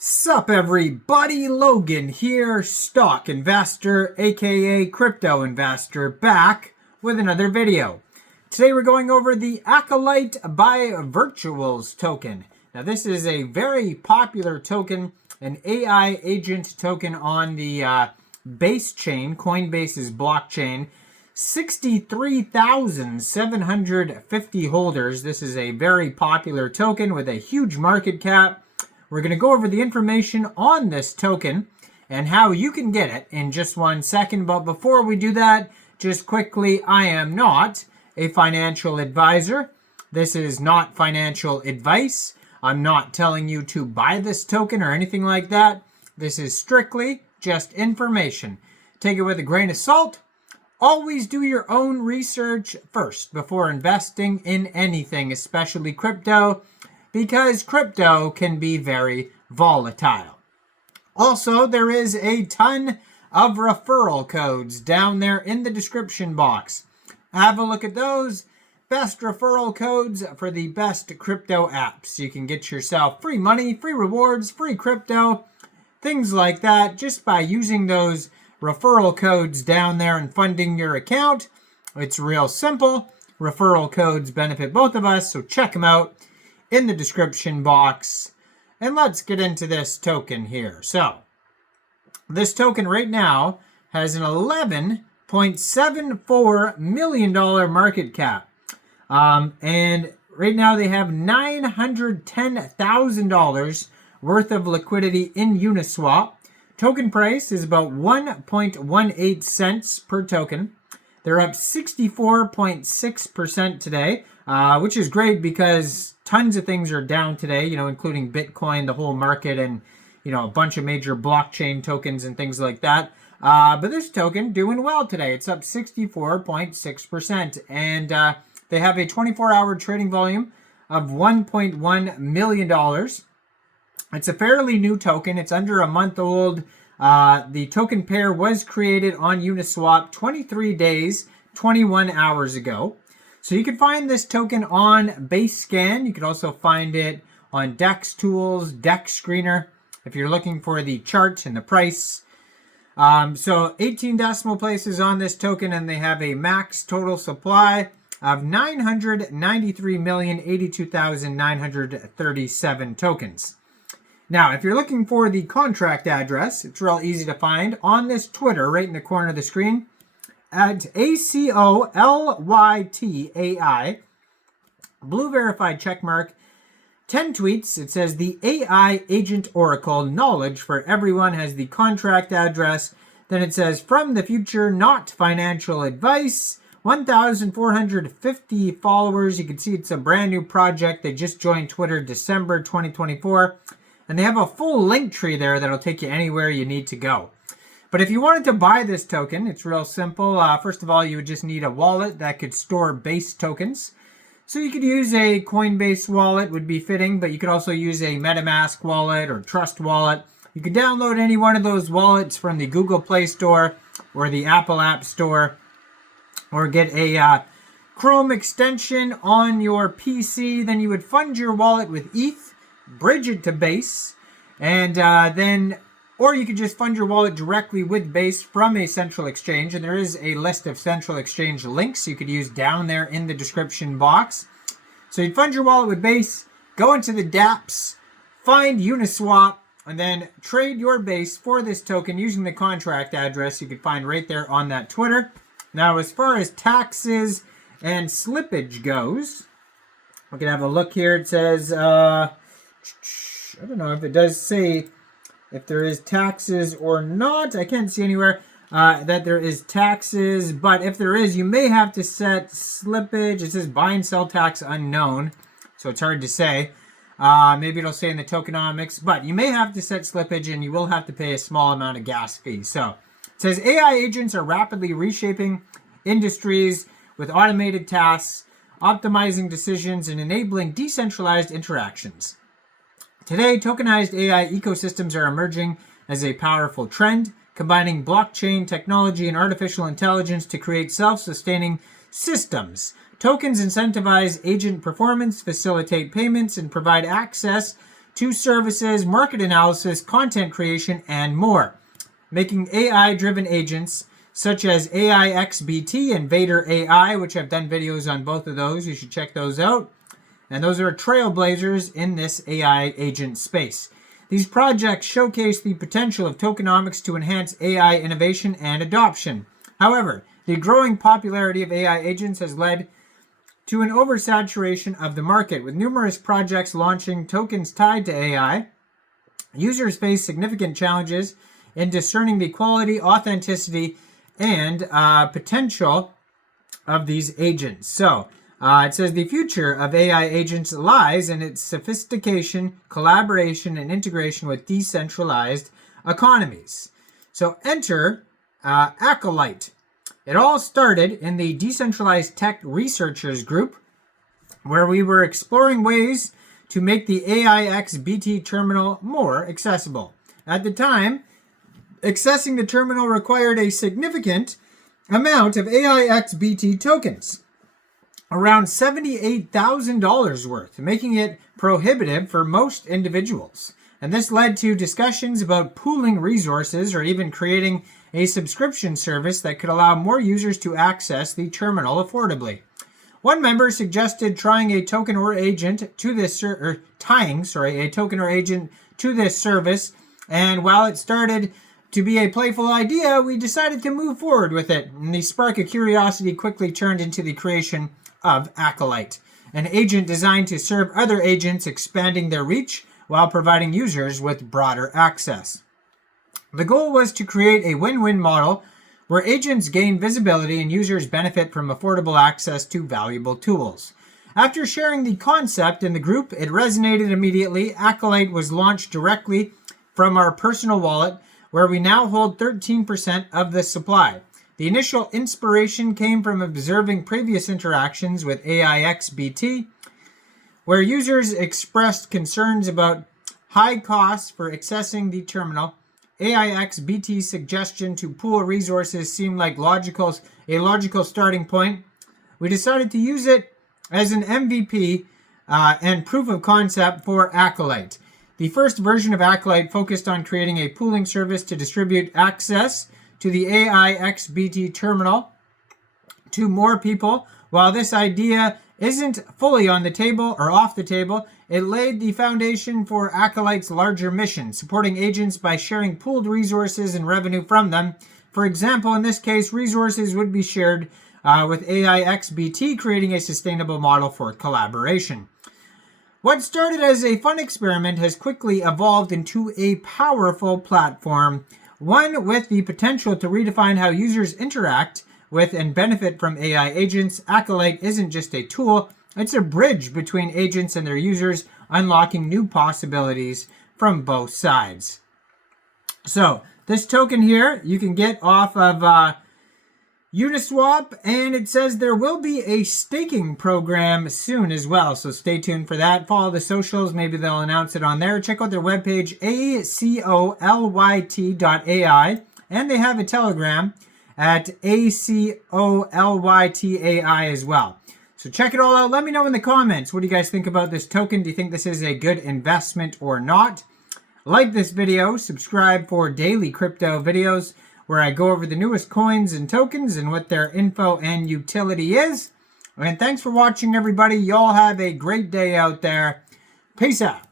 Sup everybody, Logan here, stock investor aka crypto investor, back with another video. Today we're going over the Acolyte by Virtuals token. Now this is a very popular token, an AI agent token on the Base chain, Coinbase's blockchain. 63,750 holders. This is a very popular token with a huge market cap. We're going to go over the information on this token and how you can get it in just 1 second. But before we do that, just quickly, I am not a financial advisor. This is not financial advice. I'm not telling you to buy this token or anything like that. This is strictly just information. Take it with a grain of salt. Always do your own research first before investing in anything, especially crypto, because crypto can be very volatile. Also, there is a ton of referral codes down there in the description box. Have a look at those. Best referral codes for the best crypto apps. You can get yourself free money, free rewards, free crypto, things like that, just by using those referral codes down there and funding your account. It's real simple. Referral codes benefit both of us, so check them out in the description box. And let's get into this token here. So this token right now has an $11.74 million market cap. And right now they have $910,000 worth of liquidity in Uniswap. Token price is about 1.18 cents per token. They're up 64.6% today, which is great because tons of things are down today, including Bitcoin, the whole market, and, a bunch of major blockchain tokens and things like that. But this token doing well today. It's up 64.6%. And they have a 24-hour trading volume of $1.1 million. It's a fairly new token. It's under a month old. The token pair was created on Uniswap 23 days, 21 hours ago. So you can find this token on BaseScan. You can also find it on DEX Tools, DEX Screener, if you're looking for the chart and the price. So 18 decimal places on this token, and they have a max total supply of 993,082,937 tokens. Now, if you're looking for the contract address, it's real easy to find on this Twitter right in the corner of the screen at ACOLYTAI, blue verified checkmark, 10 tweets. It says the AI Agent Oracle, knowledge for everyone, has the contract address. Then it says from the future, not financial advice. 1,450 followers. You can see it's a brand new project. They just joined Twitter December 2024. And they have a full link tree there that'll take you anywhere you need to go. But if you wanted to buy this token, it's real simple. First of all, you would just need a wallet that could store base tokens. So you could use a Coinbase wallet, would be fitting, but you could also use a MetaMask wallet or Trust wallet. You could download any one of those wallets from the Google Play Store or the Apple App Store, or get a Chrome extension on your PC. Then you would fund your wallet with ETH, bridge it to Base, and or you could just fund your wallet directly with Base from a central exchange. And there is a list of central exchange links you could use down there in the description box. So you'd fund your wallet with Base, go into the dApps, find Uniswap, and then trade your Base for this token using the contract address you could find right there on that Twitter. Now, as far as taxes and slippage goes, we can have a look here. It says, I don't know if it does say if there is taxes or not. I can't see anywhere that there is taxes, but if there is, you may have to set slippage. It says buy and sell tax unknown, so it's hard to say. Maybe it'll say in the tokenomics, but you may have to set slippage, and you will have to pay a small amount of gas fee. So it says AI agents are rapidly reshaping industries with automated tasks, optimizing decisions, and enabling decentralized interactions. Today, tokenized AI ecosystems are emerging as a powerful trend, combining blockchain technology and artificial intelligence to create self-sustaining systems. Tokens incentivize agent performance, facilitate payments, and provide access to services, market analysis, content creation, and more, making AI-driven agents such as AIXBT and Vader AI, which I've done videos on both of those. You should check those out. And those are trailblazers in this AI agent space. These projects showcase the potential of tokenomics to enhance AI innovation and adoption. However, the growing popularity of AI agents has led to an oversaturation of the market, with numerous projects launching tokens tied to AI. Users face significant challenges in discerning the quality, authenticity, and potential of these agents. So, it says the future of AI agents lies in its sophistication, collaboration, and integration with decentralized economies. So enter Acolyte. It all started in the Decentralized Tech Researchers Group, where we were exploring ways to make the AIXBT terminal more accessible. At the time, accessing the terminal required a significant amount of AIXBT tokens, around $78,000 worth, making it prohibitive for most individuals. And this led to discussions about pooling resources or even creating a subscription service that could allow more users to access the terminal affordably. One member suggested trying a token or agent to this a token or agent to this service, and while it started to be a playful idea, we decided to move forward with it. And the spark of curiosity quickly turned into the creation of Acolyte, an agent designed to serve other agents, expanding their reach while providing users with broader access. The goal was to create a win-win model where agents gain visibility and users benefit from affordable access to valuable tools. After sharing the concept in the group, it resonated immediately. Acolyte was launched directly from our personal wallet, where we now hold 13% of the supply. The initial inspiration came from observing previous interactions with AIXBT, where users expressed concerns about high costs for accessing the terminal. AIXBT's suggestion to pool resources seemed like a logical starting point. We decided to use it as an MVP and proof of concept for Acolyte. The first version of Acolyte focused on creating a pooling service to distribute access to the AIXBT terminal to more people. While this idea isn't fully on the table or off the table, it laid the foundation for Acolyte's larger mission, supporting agents by sharing pooled resources and revenue from them. For example, in this case, resources would be shared with AIXBT, creating a sustainable model for collaboration. What started as a fun experiment has quickly evolved into a powerful platform, one with the potential to redefine how users interact with and benefit from AI agents. Acolyte isn't just a tool, it's a bridge between agents and their users, unlocking new possibilities from both sides. So, this token here you can get off of Uniswap, and it says there will be a staking program soon as well, so stay tuned for that. Follow the socials, maybe they'll announce it on there. Check out their webpage, acolyt.ai, and they have a Telegram at acolytai as well. So check it all out. Let me know in the comments, what do you guys think about this token? Do you think this is a good investment or not? Like this video, subscribe for daily crypto videos, where I go over the newest coins and tokens and what their info and utility is. And thanks for watching, everybody. Y'all have a great day out there. Peace out.